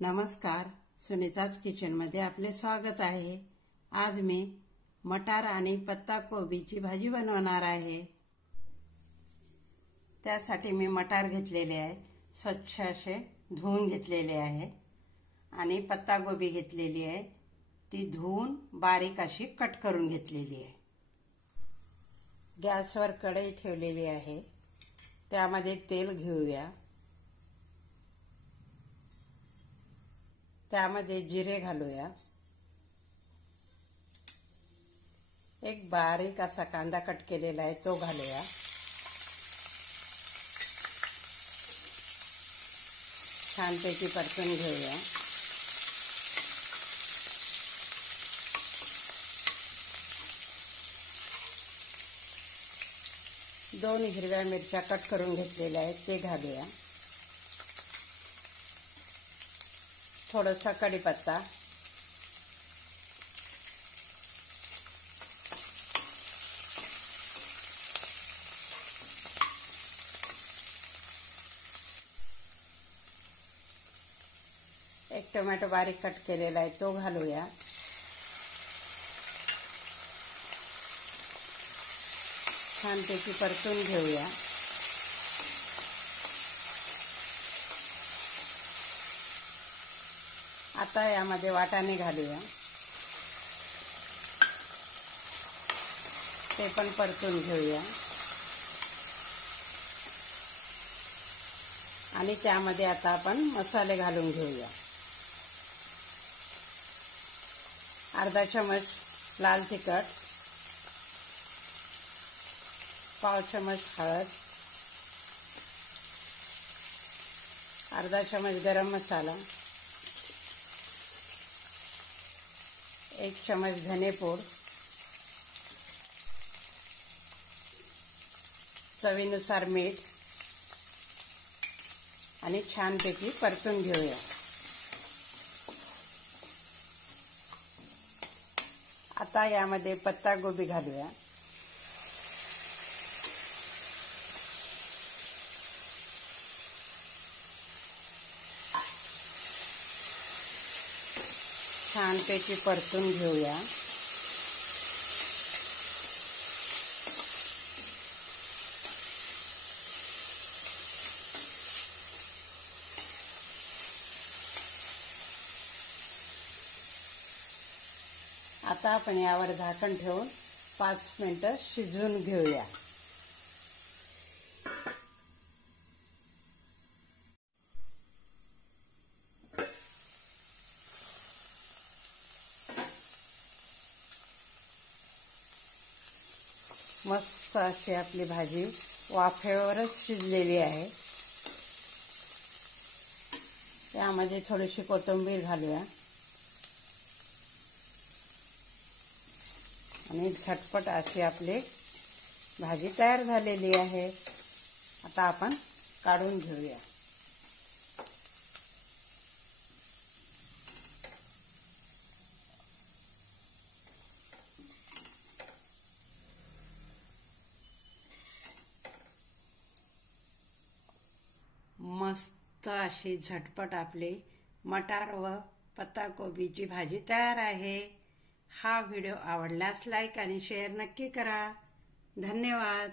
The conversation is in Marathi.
नमस्कार, सुनीताज किचनमध्ये आपले स्वागत आहे। आज मी मटार आणि पत्ता कोबीची भाजी बनवणार आहे। त्यासाठी मी मटार घेतलेले आहे, स्वच्छ असे धुवून घेतलेले आहे आणि पत्ता कोबी घेतलेली आहे, ती धुवून बारीक अशी कट करून घेतलेली आहे। गॅसवर कढई ठेवलेली आहे, त्यामध्ये तेल घेऊया। त्यामध्ये जिरे घालूया। एक बारीक असा कांदा कट केलेला आहे तो घालूया। छानपैकी परतून घेऊया। दोन हिरव्या मिरच्या कट करून घेतलेल्या आहेत ते घालूया। थोडासा कढीपत्ता, एक टोमॅटो बारीक कट केलेला आहे तो घालूया। छानपैकी परतून घेऊया। आता यामध्ये वाटाणे घालूया, ते पण परतून घेऊया आणि त्यामध्ये आता आपण मसाले घालून घेऊया। अर्धा चमच लाल तिखट, पाव चमच हळद, अर्धा चमच गरम मसाला, एक चमच धनेपूड, चवीनुसार मीठ आणि छानपैकी परतून घेऊया। आता यामध्ये पत्ता गोबी घालूया। छानपैकी परतून घेऊया। आता आपण यावर झाकण ठेवून 5 मिनिटं शिजवून घेऊया। मस्त अशी आपली भाजी वाफेवरच शिजलेली आहे। त्यामध्ये थोडीशी कोथिंबीर घालूया आणि झटपट अशी आपली भाजी तयार झालेली आहे। आता आपण काढून घेऊया। मस्त अशी झटपट आपली मटार व पत्ता कोबीची भाजी तयार आहे। हा व्हिडिओ आवडल्यास लाईक आणि शेअर नक्की करा। धन्यवाद।